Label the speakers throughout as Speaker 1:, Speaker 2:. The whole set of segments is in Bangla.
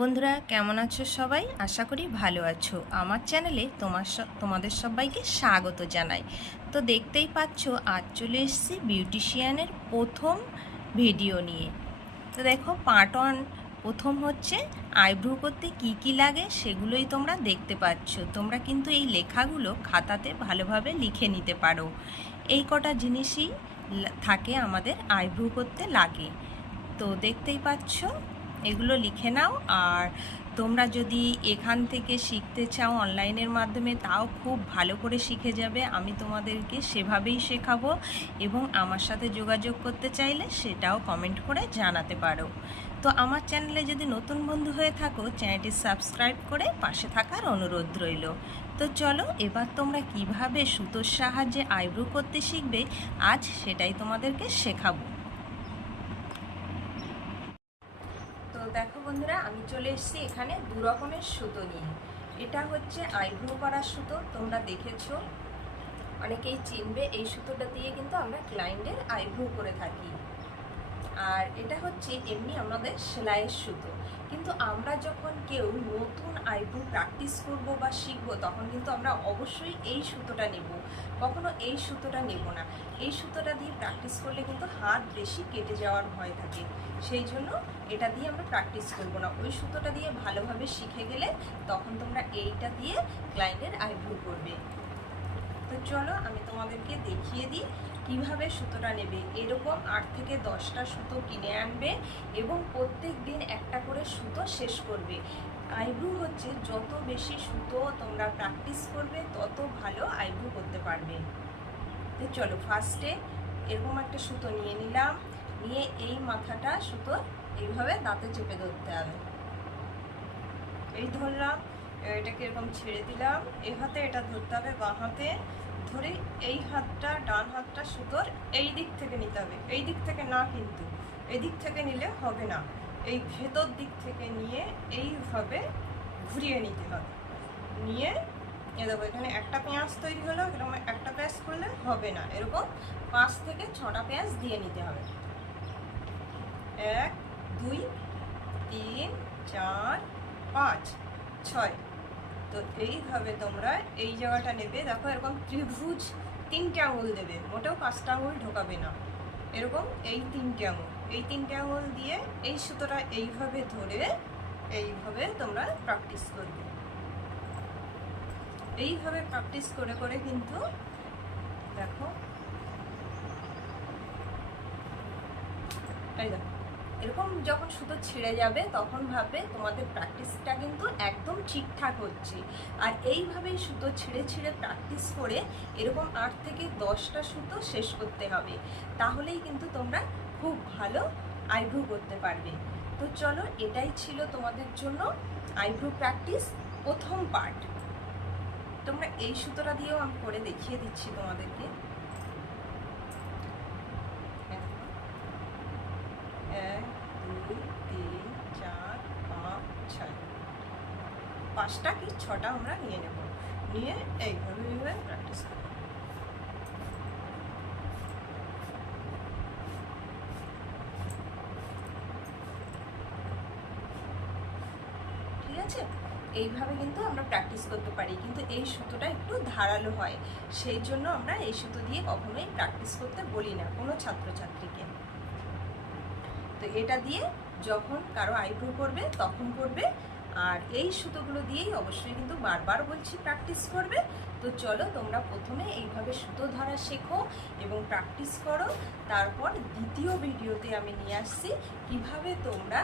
Speaker 1: বন্ধুরা, কেমন আছো সবাই? আশা করি ভালো আছো। আমার চ্যানেলে তোমার তোমাদের সবাইকে স্বাগত জানাই। তো দেখতেই পাচ্ছ, আজ চলে এসেছি বিউটিশিয়ানের প্রথম ভিডিও নিয়ে। তো দেখো পার্ট ওয়ান প্রথম হচ্ছে আইব্রু করতে কি কি লাগে সেগুলোই তোমরা দেখতে পাচ্ছ। তোমরা কিন্তু এই লেখাগুলো খাতাতে ভালোভাবে লিখে নিতে পারো। এই কটা জিনিসই থাকে আমাদের আইব্রু করতে লাগে। তো দেখতেই পাচ্ছ এগুলো লিখে নাও। আর তোমরা যদি এখান থেকে শিখতে চাও অনলাইনের মাধ্যমে, তাও খুব ভালো করে শিখে যাবে। আমি তোমাদেরকে সেভাবেই শেখাবো এবং আমার সাথে যোগাযোগ করতে চাইলে সেটাও কমেন্ট করে জানাতে পারো। তো আমার চ্যানেলে যদি নতুন বন্ধু হয়ে থাকো, চ্যানেলটি সাবস্ক্রাইব করে পাশে থাকার অনুরোধ রইল। তো চলো, এবার তোমরা কীভাবে সুতোর সাহায্যে আইব্রু করতে শিখবে, আজ সেটাই তোমাদেরকে শেখাবো তো দেখো বন্ধুরা, আমি চলে এসেছি এখানে দু রকমের সুতো নিয়ে। এটা হচ্ছে আইব্রো করার সুতো, তোমরা দেখেছ। অনেকেই চিনবে, এই সুতোটা দিয়ে কিন্তু আমরা ক্লায়েন্টের আইব্রো করে থাকি। আর এটা হচ্ছে এমনি আমাদের সেলাইয়ের সুতো। কিন্তু আমরা যখন কেউ নতুন আইব্রো প্র্যাকটিস করব বা শিখব, তখন কিন্তু আমরা অবশ্যই এই সুতোটা নেব। কখনো এই সুতোটা নেব না। এই সুতোটা দিয়ে প্র্যাকটিস করলে কিন্তু হাত বেশি কেটে যাওয়ার ভয় থাকে। সেই জন্য এটা দিয়ে আমরা প্র্যাকটিস করব না। ওই সুতোটা দিয়ে ভালোভাবে শিখে গেলে তখন তোমরা এইটা দিয়ে ক্লায়েন্টের আইব্রো করবে। চলো আমি তোমাদেরকে দেখিয়ে দিই কীভাবে সুতোটা নেবে। এরকম আট থেকে দশটা সুতো কিনে আনবে এবং প্রত্যেক দিন একটা করে সুতো শেষ করবে। আইব্রু হচ্ছে যত বেশি সুতো তোমরা প্র্যাকটিস করবে, তত ভালো আইব্রু করতে পারবে। তো চলো ফার্স্টে এরকম একটা সুতো নিয়ে নিলাম। নিয়ে এই মাথাটা সুতো এইভাবে দাঁতে চেপে ধরতে হবে। এই ধরলাম, এটাকে এরকম ছেড়ে দিলাম। এই হাতে, এটা ধরতে হবে বাঁ হাতে। ধরে এই হাতটা, ডান হাতটা সুতোর এই দিক থেকে নিতে হবে। এই দিক থেকে না কিন্তু, এই দিক থেকে নিলে হবে না। এই ভেতর দিক থেকে নিয়ে এইভাবে ঘুরিয়ে নিতে হবে। নিয়ে এ দেখো, এখানে একটা পেঁয়াজ তৈরি হলো, এরকম একটা পেঁয়াজ করলে হবে না। এরকম পাঁচ থেকে ছটা পেঁয়াজ দিয়ে নিতে হবে। এক, দুই, তিন, চার, পাঁচ, ছয়। তো এইভাবে তোমরা এই জায়গাটা নেবে। দেখো এরকম ত্রিভুজ, তিনটে আঙুল দেবে। মোটেও পাঁচটা আঙুল ঢোকাবে না। এরকম এই তিনটে আঙুল। এই তিনটে আঙুল দিয়ে এই সুতোটা এইভাবে ধরে এইভাবে তোমরা প্র্যাকটিস করবে। এইভাবে প্র্যাকটিস করে করে কিন্তু দেখো। এই দেখো। এরকম যখন সুতো ছিঁড়ে যাবে, তখন ভাববে তোমাদের প্র্যাকটিসটা কিন্তু একদম ঠিকঠাক হচ্ছে। আর এইভাবেই সুতো ছিঁড়ে ছিঁড়ে প্র্যাকটিস করে এরকম আট থেকে দশটা সুতো শেষ করতে হবে। তাহলেই কিন্তু তোমরা খুব ভালো আইব্রু করতে পারবে। তো চলো, এটাই ছিল তোমাদের জন্য আইব্রু প্র্যাকটিস প্রথম পার্ট তোমরা এই সুতোটা দিয়েও আমি করে দেখিয়ে দিচ্ছি তোমাদেরকে এক দুই, তিন, চার, পাঁচ, ছয়। পাঁচটা কি? ছটা আমরা নিয়ে নেব। নিয়ে এইভাবে এইভাবে প্র্যাকটিস করব। ঠিক আছে? এইভাবে কিন্তু আমরা প্র্যাকটিস করতে পারি। কিন্তু এই সুতোটা একটু ধারালো হয়। সেই জন্য আমরা এই সুতো দিয়ে কখনোই প্র্যাকটিস করতে বলি না কোনো ছাত্রছাত্রীকে। তো এটা দিয়ে যখন কারও আইব্রো করবে, তখন করবে। আর এই সুতোগুলো দিয়েই অবশ্যই কিন্তু বারবার বলছি প্র্যাকটিস করবে। তো চলো তোমরা প্রথমে এইভাবে সুতো ধরা শেখো এবং প্র্যাকটিস করো। তারপর দ্বিতীয় ভিডিওতে আমি নিয়ে আসছি। কীভাবে তোমরা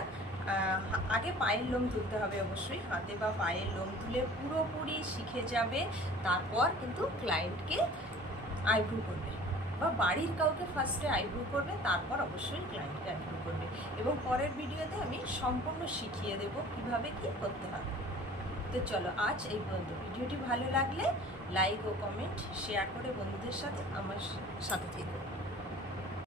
Speaker 1: আগে পায়ের লোম তুলতে হবে অবশ্যই। হাতে বা পায়ের লোম তুলে পুরোপুরি শিখে যাবে। তারপর কিন্তু ক্লায়েন্টকে আইব্রু করবে। বা বাড়ির কাউকে ফার্স্টে আইব্রু করবে, তারপর অবশ্যই ক্লায়েন্টকে আইব্রু করবে। এবং পরের ভিডিওতে আমি সম্পূর্ণ শিখিয়ে দেব কীভাবে কি করতে হবে তো চলো, আজ এই পর্যন্ত। ভিডিওটি ভালো লাগলে লাইক ও কমেন্ট শেয়ার করে বন্ধুদের সাথে আমার সাথে থেকো।